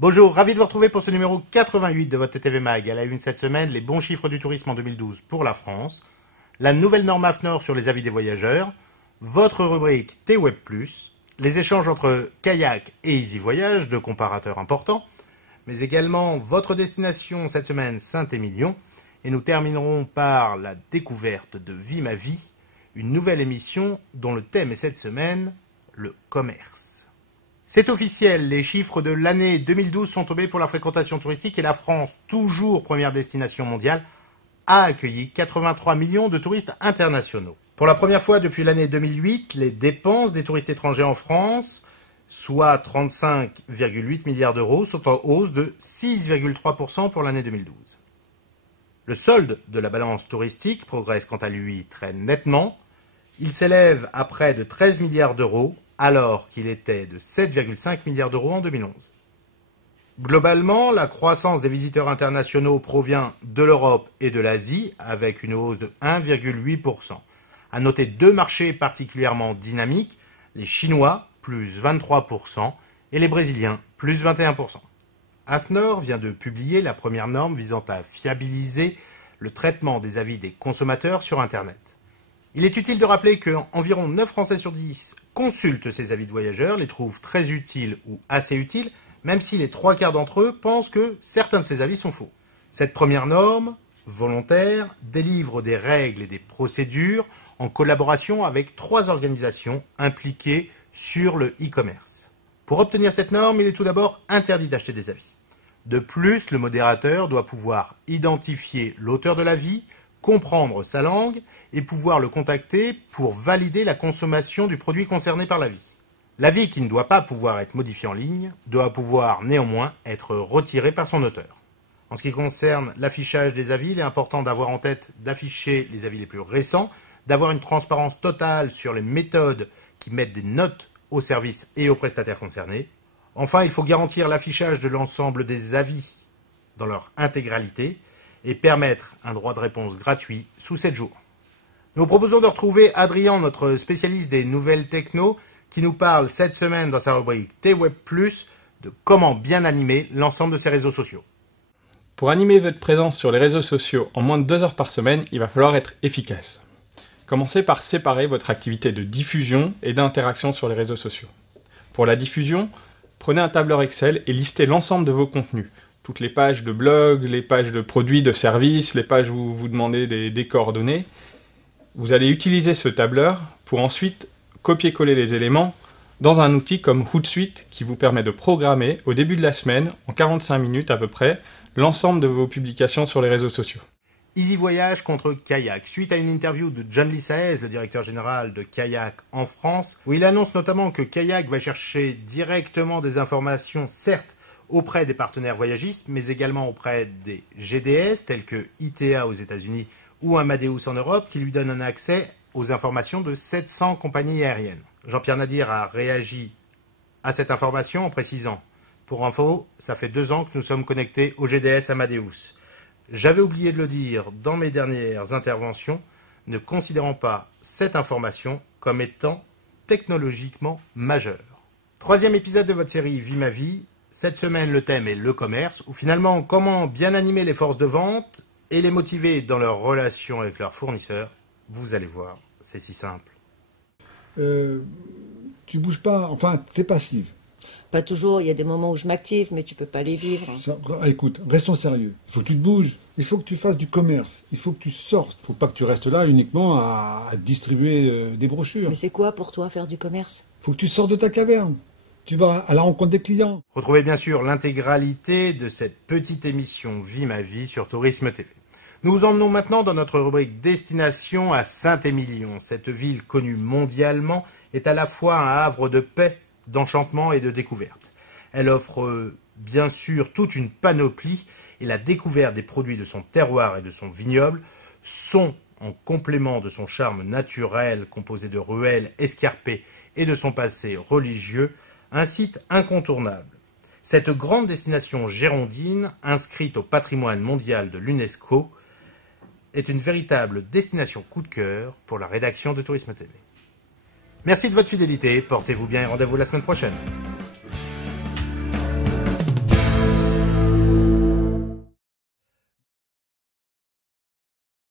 Bonjour, ravi de vous retrouver pour ce numéro 88 de votre TTV Mag. À la une cette semaine, les bons chiffres du tourisme en 2012 pour la France, la nouvelle norme AFNOR sur les avis des voyageurs, votre rubrique TWeb+, les échanges entre Kayak et Easy Voyage, deux comparateurs importants, mais également votre destination cette semaine Saint-Émilion, et nous terminerons par la découverte de Vie ma vie, une nouvelle émission dont le thème est cette semaine le commerce. C'est officiel, les chiffres de l'année 2012 sont tombés pour la fréquentation touristique et la France, toujours première destination mondiale, a accueilli 83 millions de touristes internationaux. Pour la première fois depuis l'année 2008, les dépenses des touristes étrangers en France, soit 35,8 milliards d'euros, sont en hausse de 6,3% pour l'année 2012. Le solde de la balance touristique progresse quant à lui très nettement. Il s'élève à près de 13 milliards d'euros, alors qu'il était de 7,5 milliards d'euros en 2011. Globalement, la croissance des visiteurs internationaux provient de l'Europe et de l'Asie, avec une hausse de 1,8%. À noter deux marchés particulièrement dynamiques, les Chinois, plus 23%, et les Brésiliens, plus 21%. AFNOR vient de publier la première norme visant à fiabiliser le traitement des avis des consommateurs sur Internet. Il est utile de rappeler qu'environ 9 Français sur 10 consultent ces avis de voyageurs, les trouvent très utiles ou assez utiles, même si les 3/4 d'entre eux pensent que certains de ces avis sont faux. Cette première norme, volontaire, délivre des règles et des procédures en collaboration avec 3 organisations impliquées sur le e-commerce. Pour obtenir cette norme, il est tout d'abord interdit d'acheter des avis. De plus, le modérateur doit pouvoir identifier l'auteur de l'avis, comprendre sa langue et pouvoir le contacter pour valider la consommation du produit concerné par l'avis. L'avis qui ne doit pas pouvoir être modifié en ligne doit pouvoir néanmoins être retiré par son auteur. En ce qui concerne l'affichage des avis, il est important d'avoir en tête d'afficher les avis les plus récents, d'avoir une transparence totale sur les méthodes qui mettent des notes aux services et aux prestataires concernés. Enfin, il faut garantir l'affichage de l'ensemble des avis dans leur intégralité et permettre un droit de réponse gratuit sous 7 jours. Nous vous proposons de retrouver Adrien, notre spécialiste des nouvelles techno, qui nous parle cette semaine dans sa rubrique TWeb+, de comment bien animer l'ensemble de ses réseaux sociaux. Pour animer votre présence sur les réseaux sociaux en moins de 2 heures par semaine, il va falloir être efficace. Commencez par séparer votre activité de diffusion et d'interaction sur les réseaux sociaux. Pour la diffusion, prenez un tableur Excel et listez l'ensemble de vos contenus. Toutes les pages de blog, les pages de produits, de services, les pages où vous demandez des coordonnées. Vous allez utiliser ce tableur pour ensuite copier-coller les éléments dans un outil comme Hootsuite qui vous permet de programmer au début de la semaine, en 45 minutes à peu près, l'ensemble de vos publications sur les réseaux sociaux. Easy Voyage contre Kayak. Suite à une interview de John Lissaez, le directeur général de Kayak en France, où il annonce notamment que Kayak va chercher directement des informations, certes, auprès des partenaires voyagistes, mais également auprès des GDS, tels que ITA aux États-Unis ou Amadeus en Europe, qui lui donnent un accès aux informations de 700 compagnies aériennes. Jean-Pierre Nadir a réagi à cette information en précisant « Pour info, ça fait 2 ans que nous sommes connectés au GDS Amadeus. J'avais oublié de le dire dans mes dernières interventions, ne considérant pas cette information comme étant technologiquement majeure. » 3e épisode de votre série Vie ma vie. Cette semaine, le thème est le commerce, ou finalement comment bien animer les forces de vente et les motiver dans leur relation avec leurs fournisseurs. Vous allez voir, c'est si simple. Tu bouges pas, enfin, c'est passif. Pas toujours, il y a des moments où je m'active, mais tu peux pas les vivre. Écoute, restons sérieux. Il faut que tu te bouges. Il faut que tu fasses du commerce. Il faut que tu sortes. Il ne faut pas que tu restes là uniquement à distribuer des brochures. Mais c'est quoi pour toi faire du commerce? Il faut que tu sortes de ta caverne. Tu vas à la rencontre des clients. Retrouvez bien sûr l'intégralité de cette petite émission Vie ma vie sur Tourisme TV. Nous vous emmenons maintenant dans notre rubrique Destination à Saint-Émilion. Cette ville connue mondialement est à la fois un havre de paix, d'enchantement et de découverte. Elle offre bien sûr toute une panoplie et la découverte des produits de son terroir et de son vignoble sont, en complément de son charme naturel composé de ruelles escarpées et de son passé religieux, un site incontournable. Cette grande destination girondine, inscrite au patrimoine mondial de l'UNESCO, est une véritable destination coup de cœur pour la rédaction de Tourisme TV. Merci de votre fidélité, portez-vous bien et rendez-vous la semaine prochaine.